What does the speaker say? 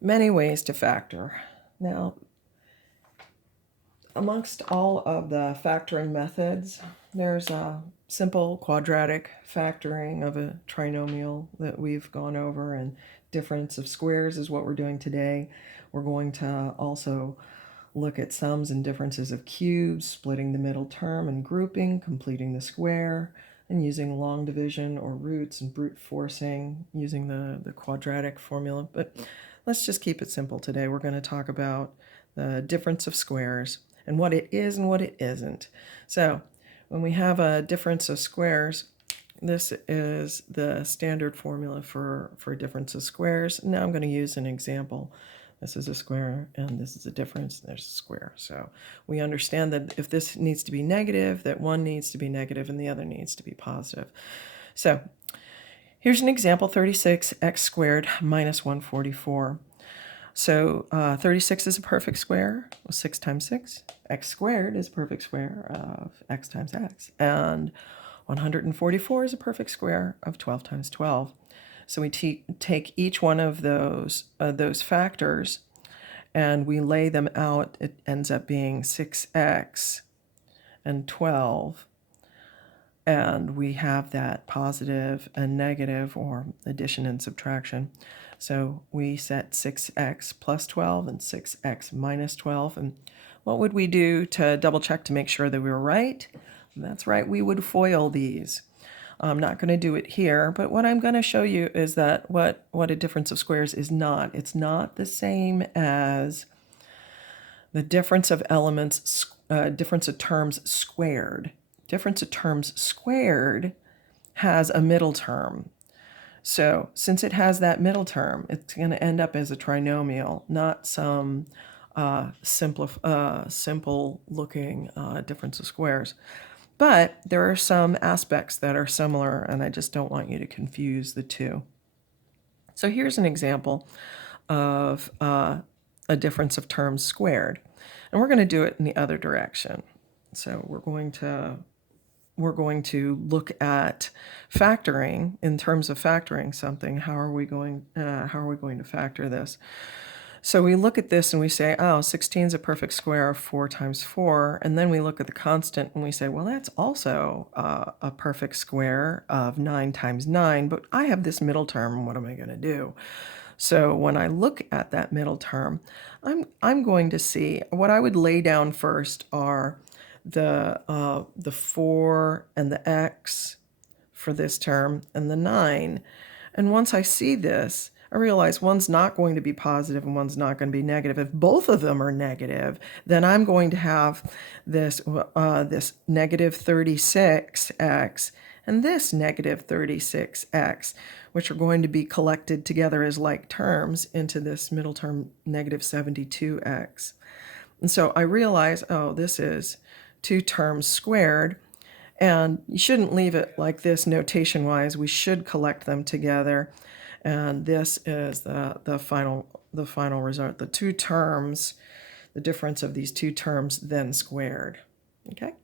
Many ways to factor. Now, amongst all of the factoring methods, there's a simple quadratic factoring of a trinomial that we've gone over, and difference of squares is what we're doing today. We're going to also look at sums and differences of cubes, splitting the middle term and grouping, completing the square, and using long division or roots and brute forcing using the quadratic formula. But let's just keep it simple today. We're going to talk about the difference of squares and what it is and what it isn't. So when we have a difference of squares, this is the standard formula for difference of squares. Now I'm going to use an example. This is a square, and this is a difference, and there's a square. So we understand that if this needs to be negative, that one needs to be negative and the other needs to be positive. So here's an example, 36x squared minus 144. So 36 is a perfect square of 6 times 6. X squared is a perfect square of x times x. And 144 is a perfect square of 12 times 12. So we take each one of those factors and we lay them out. It ends up being 6x and 12. And we have that positive and negative, or addition and subtraction. So we set 6x plus 12 and 6x minus 12. And what would we do to double check to make sure that we were right? That's right, we would FOIL these. I'm not going to do it here, but what I'm going to show you is that what a difference of squares is not. It's not the same as the difference of elements, difference of terms squared. Difference of terms squared has a middle term. So since it has that middle term, it's going to end up as a trinomial, not some simple looking difference of squares. But there are some aspects that are similar, and I just don't want you to confuse the two. So here's an example of a difference of terms squared. And we're going to do it in the other direction. So we're going to look at factoring in terms of factoring something. How are we going to factor this? So we look at this and we say, oh, 16 is a perfect square of 4 times 4. And then we look at the constant and we say, well, that's also a perfect square of 9 times 9. But I have this middle term. What am I going to do? So when I look at that middle term, I'm going to see what I would lay down first are the 4 and the x for this term and the 9. And once I see this, I realize one's not going to be positive and one's not going to be negative. If both of them are negative, then I'm going to have this negative 36x and this negative 36x, which are going to be collected together as like terms into this middle term negative 72x. And so I realize, oh, this is 2 terms squared. And you shouldn't leave it like this notation-wise. We should collect them together. And this is the final result. The 2 terms, the difference of these 2 terms then squared. Okay?